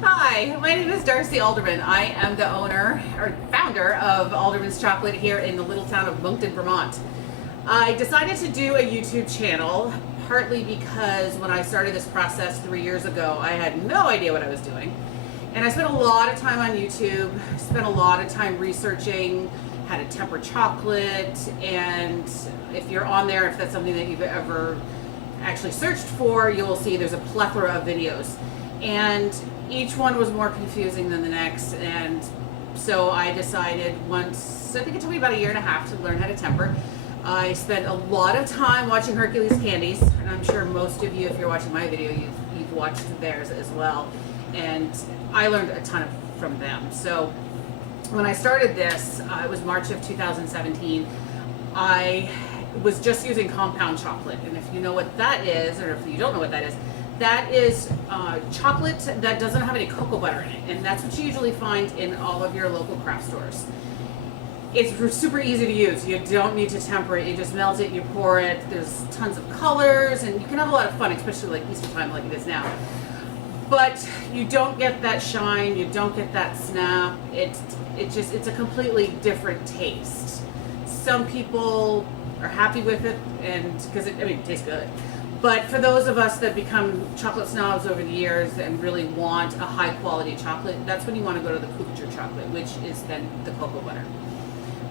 Hi, my name is Darcy Alderman. I am the owner or founder of Alderman's Chocolate here in the little town of Moncton, Vermont. I decided to do a YouTube channel partly because when I started this process 3 years ago, I had no idea what I was doing. And I spent a lot of time on YouTube, spent a lot of time researching how to temper chocolate, and if you're on there, if that's something that you've ever actually searched for, you'll see there's a plethora of videos. And each one was more confusing than the next, and so I decided once, I think it took me about 1.5 years to learn how to temper. I spent a lot of time watching Hercules Candies, and I'm sure most of you, if you're watching my video, you've watched theirs as well, and I learned a ton from them. So when I started this, it was March of 2017, I was just using compound chocolate, and if you know what that is, or if you don't know what that is chocolate that doesn't have any cocoa butter in it, and that's what you usually find in all of your local craft stores. It's super easy to use. You don't need to temper it. You just melt it, you pour it. There's tons of colors, and you can have a lot of fun, especially like Easter time like it is now. But you don't get that shine, you don't get that snap. It's a completely different taste. Some people are happy with it, and because it tastes good. But for those of us that become chocolate snobs over the years and really want a high quality chocolate, that's when you want to go to the couture chocolate, which is then the cocoa butter.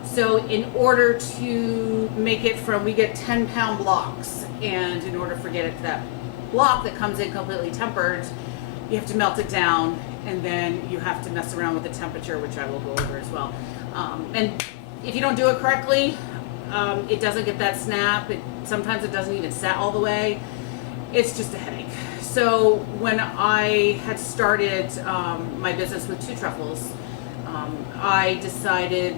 So in order to make it we get 10-pound blocks, and in order for get it to that block that comes in completely tempered, you have to melt it down, and then you have to mess around with the temperature, which I will go over as well. And if you don't do it correctly, it doesn't get that snap. Sometimes it doesn't even set all the way. It's just a headache. So when I had started my business with 2 Truffles, I decided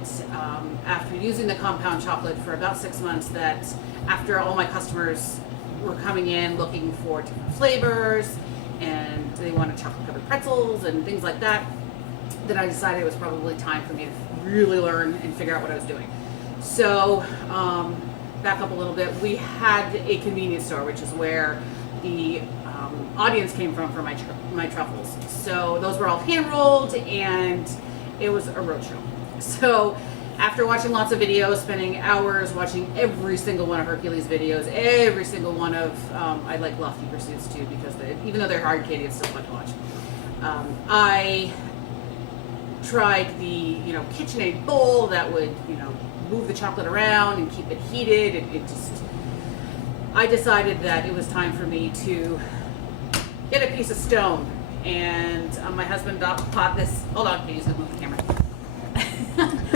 after using the compound chocolate for about 6 months that after all my customers were coming in looking for different flavors and they wanted chocolate covered pretzels and things like that, then I decided it was probably time for me to really learn and figure out what I was doing. So back up a little bit, we had a convenience store, which is where the audience came from for my truffles. So those were all hand rolled, and it was a roadshow. So after watching lots of videos, spending hours watching every single one of Hercules' videos, every single one of, I like Lofty Pursuits too, because even though they're hard candy, it's still fun to watch. I tried the KitchenAid bowl that would move the chocolate around and keep it heated. I decided that it was time for me to get a piece of stone, and my husband bought this. Hold on, can you just move the camera?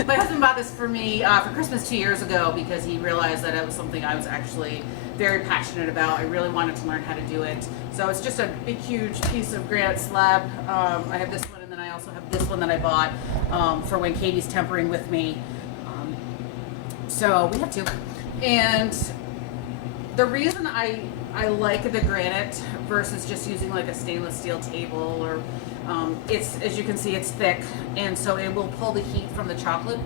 My husband bought this for me for Christmas 2 years ago because he realized that it was something I was actually very passionate about. I really wanted to learn how to do it. So it's just a big, huge piece of granite slab. I have this one, and then I also have this one that I bought for when Katie's tempering with me. So we have 2. And the reason I like the granite versus just using like a stainless steel table, or it's, as you can see, it's thick, and so it will pull the heat from the chocolate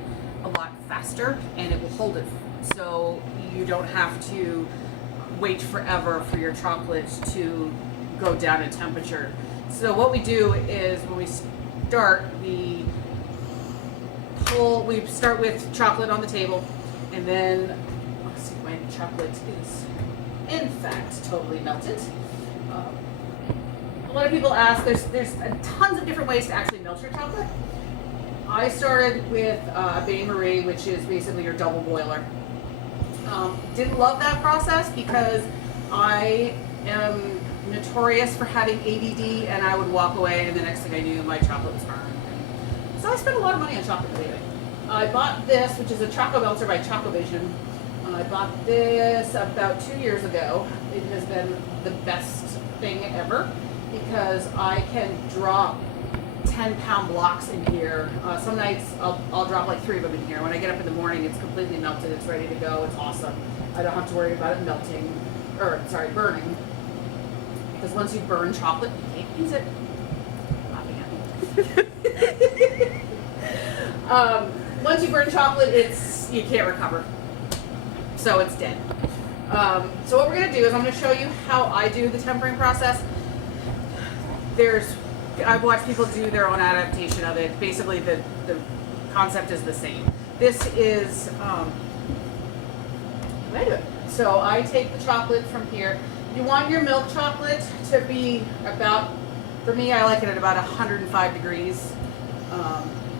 a lot faster, and it will hold it, so you don't have to wait forever for your chocolate to go down in temperature. So what we do is when we start, we start with chocolate on the table, and then let's see, my chocolate is in fact totally melted. A lot of people ask, there's tons of different ways to actually melt your chocolate. I started with Bain Marie, which is basically your double boiler. Didn't love that process because I am notorious for having ADD, and I would walk away and the next thing I knew my chocolate was burned. So I spent a lot of money on chocolate lately. I bought this, which is a Choco Melter by Chocovision. I bought this about 2 years ago. It has been the best thing ever because I can drop 10-pound blocks in here. Some nights I'll drop like 3 of them in here. When I get up in the morning, it's completely melted. It's ready to go. It's awesome. I don't have to worry about it burning. Because once you burn chocolate, you can't use it. Once you burn chocolate, you can't recover. So it's dead. So what we're going to do is I'm going to show you how I do the tempering process. There's I've watched people do their own adaptation of it. Basically, the concept is the same. This is, so I take the chocolate from here. You want your milk chocolate to be about, for me, I like it at about 105 degrees,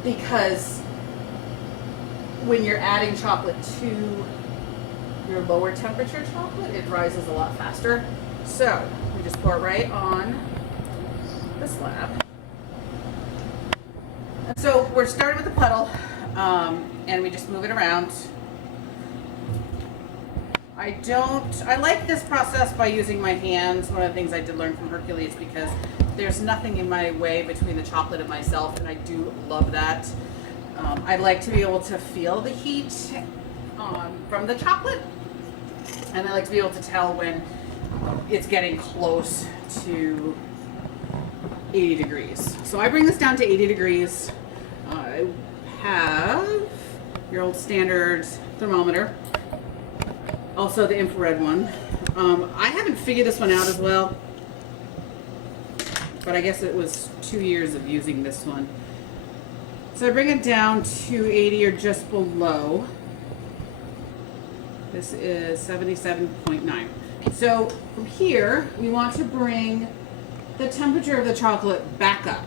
because when you're adding chocolate to your lower temperature chocolate, it rises a lot faster. So we just pour it right on the slab. So we're starting with the puddle, and we just move it around. I like this process by using my hands. One of the things I did learn from Hercules, because there's nothing in my way between the chocolate and myself, and I do love that. I like to be able to feel the heat from the chocolate, and I like to be able to tell when it's getting close to 80 degrees. So I bring this down to 80 degrees. I have your old standard thermometer, also the infrared one. I haven't figured this one out as well, but I guess it was 2 years of using this one. So I bring it down to 80 or just below. This is 77.9. So from here, we want to bring the temperature of the chocolate back up.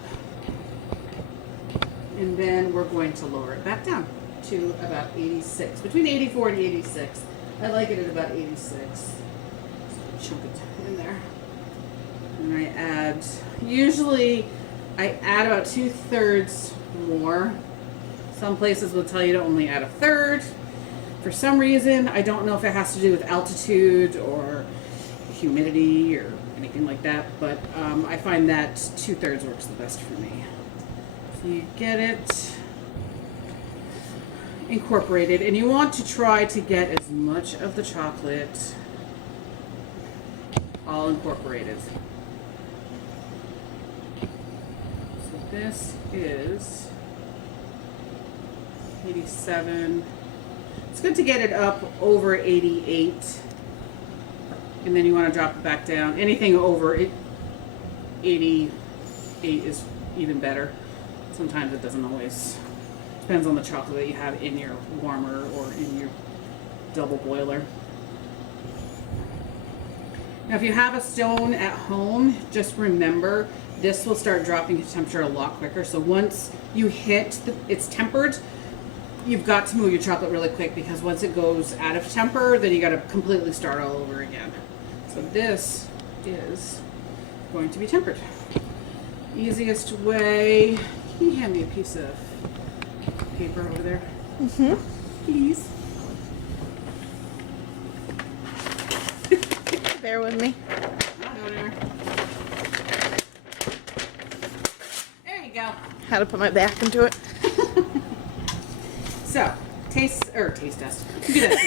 And then we're going to lower it back down to about 86, between 84 and 86. I like it at about 86. So chunk it in there. And I add, usually I add about 2/3 more. Some places will tell you to only add 1/3. For some reason, I don't know if it has to do with altitude or humidity or anything like that, but I find that 2/3 works the best for me. So you get it incorporated, and you want to try to get as much of the chocolate all incorporated. So this is 87. It's good to get it up over 88, and then you want to drop it back down. Anything over 88 is even better. Sometimes it doesn't always. Depends on the chocolate that you have in your warmer or in your double boiler. Now if you have a stone at home, just remember this will start dropping temperature a lot quicker. So once you hit it's tempered, you've got to move your chocolate really quick, because once it goes out of temper, then you got to completely start all over again. So this is going to be tempered. Easiest way, can you hand me a piece of paper over there? Mm-hmm. Please. Bear with me. There you go. How to put my back into it. So, taste test. Do that.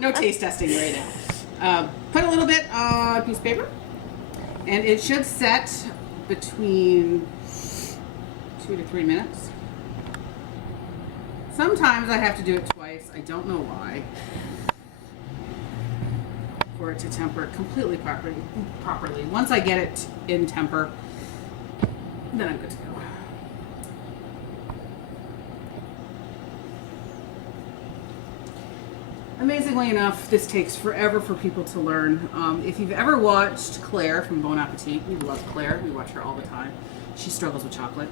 No taste testing right now. Put a little bit on a piece of paper, and it should set between 2 to 3 minutes. Sometimes I have to do it twice. I don't know why. For it to temper completely properly. Once I get it in temper, then I'm good to go. Amazingly enough, this takes forever for people to learn. If you've ever watched Claire from Bon Appetit, we love Claire. We watch her all the time. She struggles with chocolate.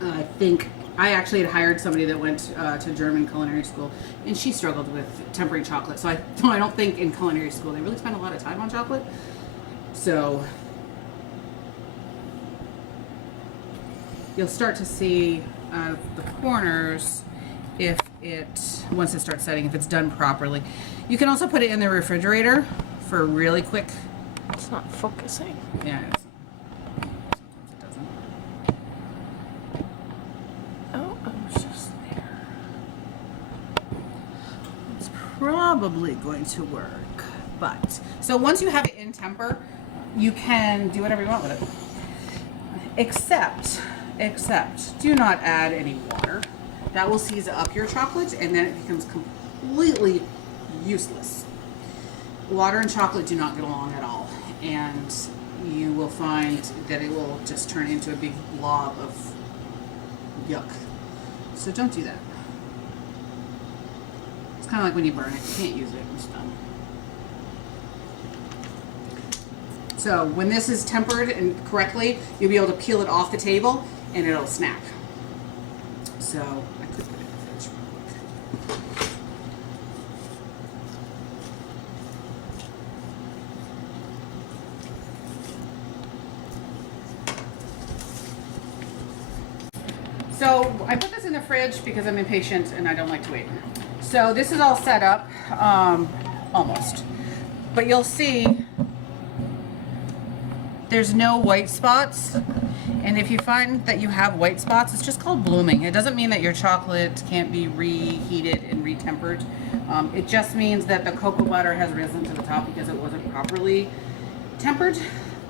I think I actually had hired somebody that went to German culinary school, and she struggled with tempering chocolate. So I don't think in culinary school they really spend a lot of time on chocolate. So you'll start to see the corners if once it starts setting, if it's done properly. You can also put it in the refrigerator for really quick. It's not focusing. Yeah, sometimes it doesn't. Oh, it was just there. It's probably going to work, but so once you have it in temper, you can do whatever you want with it. Except do not add any water. That will seize up your chocolate, and then it becomes completely useless. Water and chocolate do not get along at all, and you will find that it will just turn into a big blob of yuck. So don't do that. It's kind of like when you burn it, you can't use it, it's done. So when this is tempered and correctly, you'll be able to peel it off the table and it'll snap. So I could put it in the fridge real quick. So I put this in the fridge because I'm impatient and I don't like to wait. So this is all set up, almost. But you'll see there's no white spots. And if you find that you have white spots, it's just called blooming. It doesn't mean that your chocolate can't be reheated and retempered. It just means that the cocoa butter has risen to the top because it wasn't properly tempered.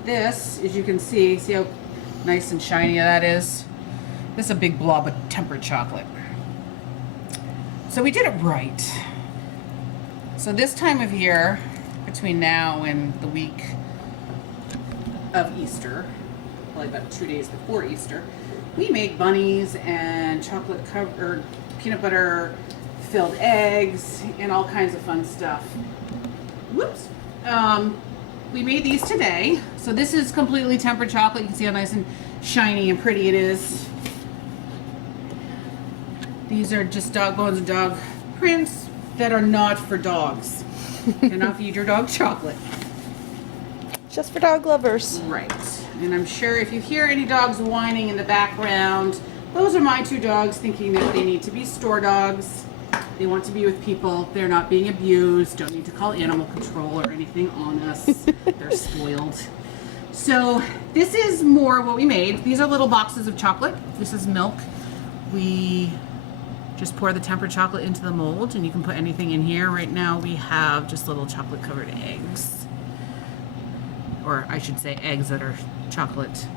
This, as you can see how nice and shiny that is? This is a big blob of tempered chocolate. So we did it right. So this time of year, between now and the week of Easter, probably about 2 days before Easter, we make bunnies and chocolate covered peanut butter filled eggs and all kinds of fun stuff. Whoops. We made these today. So this is completely tempered chocolate. You can see how nice and shiny and pretty it is. These are just dog bones and dog prints that are not for dogs. Do not feed your dog chocolate. Just for dog lovers. Right. And I'm sure if you hear any dogs whining in the background, those are my two dogs thinking that they need to be store dogs. They want to be with people. They're not being abused. Don't need to call animal control or anything on us. They're spoiled. So this is more what we made. These are little boxes of chocolate. This is milk. We just pour the tempered chocolate into the mold and you can put anything in here. Right now we have just little chocolate covered eggs. Or I should say eggs that are chocolate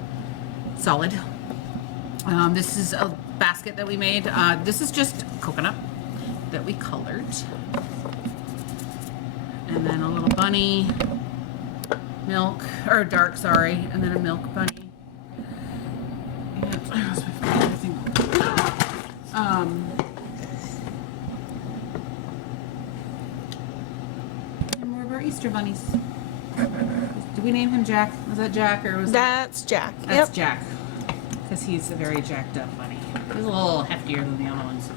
solid. This is a basket that we made. This is just coconut that we colored. And then a little bunny, milk, or dark, sorry, and then a milk bunny. And more of our Easter bunnies. Did we name him Jack? Was that Jack or was That's Jack. That's Yep. Jack. Because he's a very jacked up bunny. He's a little heftier than the other ones.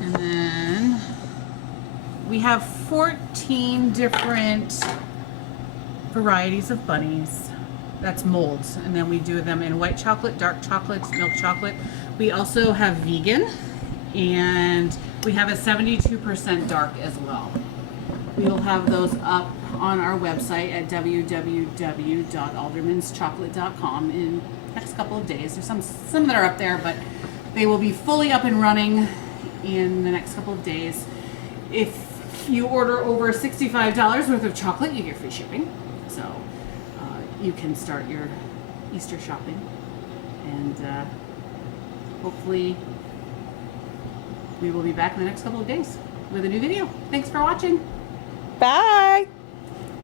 And then we have 14 different varieties of bunnies. That's molds. And then we do them in white chocolate, dark chocolate, milk chocolate. We also have vegan. And we have a 72% dark as well. We will have those up on our website at www.Alderman'sChocolate.com in the next couple of days. There's some that are up there, but they will be fully up and running in the next couple of days. If you order over $65 worth of chocolate, you get free shipping. So you can start your Easter shopping. And hopefully we will be back in the next couple of days with a new video. Thanks for watching. Bye.